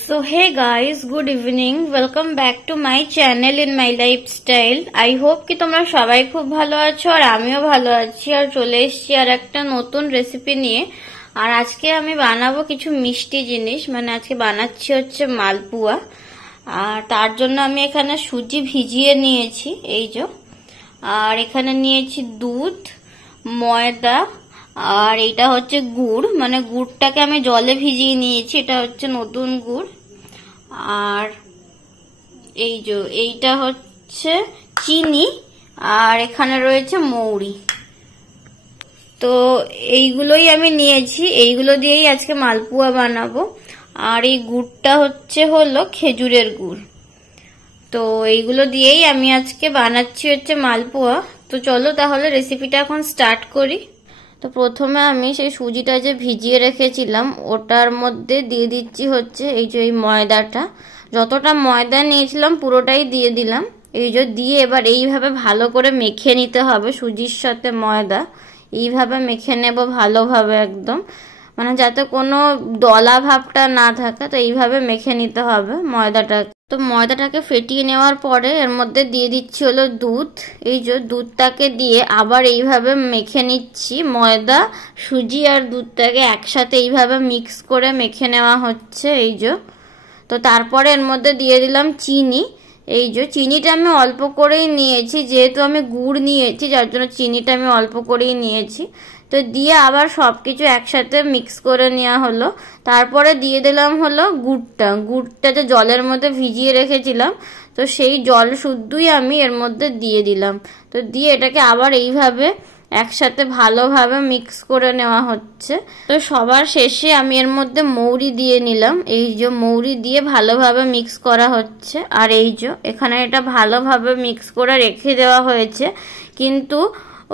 So hey guys, good evening. Welcome back to my channel in my lifestyle. I hope कि তোমরা সবাই খুব ভালো আছো আর আমিও ভালো আছি আর চলে এসেছি আর একটা নতুন রেসিপি নিয়ে। আর আজকে আমি বানাবো কিছু মিষ্টি জিনিস, মানে আজকে বানাচ্ছি হচ্ছে মালপুয়া। আর তার জন্য আমি এখানে সুজি ভিজিয়ে নিয়েছি এই যে, আর এখানে নিয়েছি দুধ, ময়দা, আর এটা হচ্ছে গুড়, মানে গুড়টাকে আমি জলে ভিজিয়ে নিয়েছি, এটা হচ্ছে নতুন গুড়। আর এই যে এইটা হচ্ছে চিনি, আর এখানে রয়েছে মৌরি। তো এইগুলোই আমি নিয়েছি, এইগুলো দিয়েই আজকে মালপুয়া বানাবো। আর এই গুড়টা হলো খেজুরের গুড়। তো এইগুলো দিয়েই আমি আজকে বানাচ্ছি হচ্ছে মালপুয়া। তো চলো তাহলে রেসিপিটা এখন স্টার্ট করি। তো প্রথমে আমি সেই সুজিটা যে ভিজিয়ে রেখেছিলাম ওটার মধ্যে দিয়ে দিচ্ছি হচ্ছে এই যে এই ময়দাটা। যতটা ময়দা নিয়েছিলাম পুরোটাই দিয়ে দিলাম। এই যে দিয়ে এবার এইভাবে ভালো করে মেখে নিতে হবে সুজির সাথে ময়দা। এইভাবে মেখে নেব ভালোভাবে একদম, মানে যাতে কোনো দলা ভাবটা না থাকে। তো এইভাবে মেখে নিতে হবে ময়দাটা। তো ময়দাটাকে ফেটিয়ে নেওয়ার পরে এর মধ্যে দিয়ে দিচ্ছি হলো দুধ। এই যে দুধটাকে দিয়ে আবার এইভাবে মেখে নিচ্ছি, ময়দা, সুজি আর দুধটাকে একসাথে এইভাবে মিক্স করে মেখে নেওয়া হচ্ছে এই যে। তো তারপরে এর মধ্যে দিয়ে দিলাম চিনি। এই যে চিনিটা আমি অল্প করেই নিয়েছি, যেহেতু আমি গুড় নিয়েছি যার জন্য চিনিটা আমি অল্প করেই নিয়েছি। তো দিয়ে আবার সবকিছু একসাথে মিক্স করে নেওয়া হলো। তারপরে দিয়ে দিলাম হলো গুড়টা যে জলের মধ্যে ভিজিয়ে রেখেছিলাম, তো সেই জল শুদ্ধই আমি এর মধ্যে দিয়ে দিলাম। তো দিয়ে এটাকে আবার এইভাবে একসাথে ভালোভাবে মিক্স করে নেওয়া হচ্ছে। তো সবার শেষে আমি এর মধ্যে মৌরি দিয়ে নিলাম। এই যে মৌরি দিয়ে ভালোভাবে মিক্স করা হচ্ছে। আর এই যে এখানে এটা ভালোভাবে মিক্স করে রেখে দেওয়া হয়েছে, কিন্তু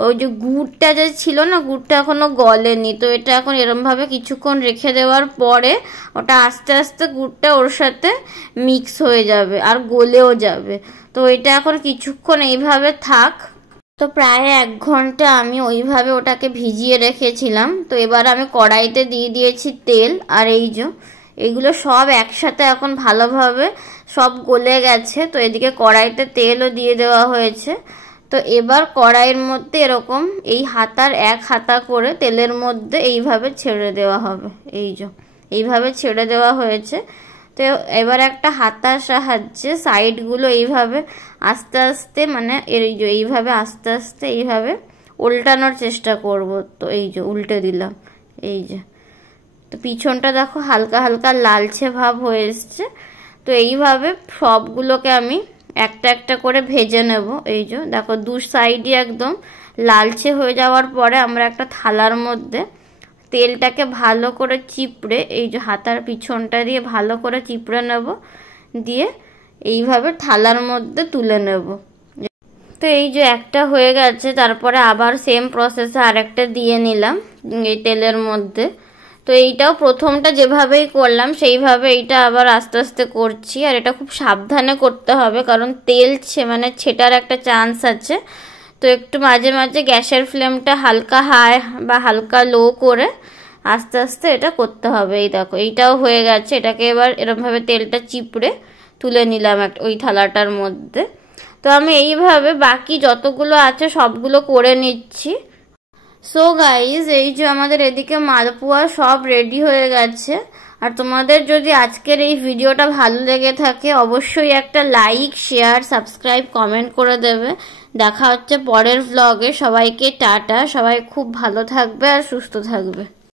ওই যে গুড়টা যে ছিল না, গুড়টা এখনো গলেনি। তো এটা এখন এরমভাবে কিছুক্ষণ রেখে দেওয়ার পরে ওটা আস্তে আস্তে গুড়টা ওর সাথে মিক্স হয়ে যাবে আর গলেও যাবে। তো এটা এখন কিছুক্ষণ এইভাবে থাক। তো প্রায় 1 ঘন্টা আমি ওইভাবে ওটাকে ভিজিয়ে রেখেছিলাম। তো এবার আমি কড়াইতে দিয়ে দিয়েছি তেল। আর এই যে এগুলো সব একসাথে এখন ভালোভাবে সব গলে গেছে। তো এদিকে কড়াইতে তেলও দিয়ে দেওয়া হয়েছে। তো এবার কড়াইয়ের মধ্যে এরকম এই হাতার 1 হাতা করে তেলের মধ্যে এইভাবে ছেড়ে দেওয়া হবে। এই যে এইভাবে ছেড়ে দেওয়া হয়েছে। তো এবার একটা হাতার সাহায্যে সাইডগুলো এইভাবে আস্তে আস্তে, মানে এইভাবে আস্তে আস্তে এইভাবে উল্টানোর চেষ্টা করব। তো এই যে উল্টে দিলাম। এই যে তো পিছনটা দেখো হালকা হালকা লালচে ভাব হয়ে এসছে। তো এইভাবে সবগুলোকে আমি একটা একটা করে ভেজে নেব। এই যে দেখো দু সাইডই একদম লালচে হয়ে যাওয়ার পরে আমরা একটা থালার মধ্যে তেলটাকে ভালো করে চিপড়ে, এই যে হাতার পিছনটা দিয়ে ভালো করে চিপড়ে নেব, দিয়ে এইভাবে থালার মধ্যে তুলে নেব। তো এই যে একটা হয়ে গেছে, তারপরে আবার সেম প্রসেসে আরেকটা দিয়ে নিলাম এই তেলের মধ্যে। তো এইটাও প্রথমটা যেভাবেই করলাম সেইভাবে এইটা আবার আস্তে আস্তে করছি। আর এটা খুব সাবধানে করতে হবে, কারণ তেল মানে ছেটার একটা চান্স আছে। তো একটু মাঝে মাঝে গ্যাসের ফ্লেমটা হালকা হাই বা হালকা লো করে আস্তে আস্তে এটা করতে হবে। এই দেখো এইটাও হয়ে গেছে। এটাকে এবার এরকমভাবে তেলটা চিপড়ে তুলে নিলাম ওই থালাটার মধ্যে। তো আমি এইভাবে বাকি যতগুলো আছে সবগুলো করে নিচ্ছি। সো গাইজ, এই যে আমাদের এদিকে মালপুয়া সব রেডি হয়ে গেছে। আর তোমাদের যদি আজকের এই ভিডিওটা ভালো লেগে থাকে অবশ্যই একটা লাইক, শেয়ার, সাবস্ক্রাইব, কমেন্ট করে দেবে। দেখা হচ্ছে পরের ব্লগে। সবাইকে টাটা, সবাই খুব ভালো থাকবে আর সুস্থ থাকবে।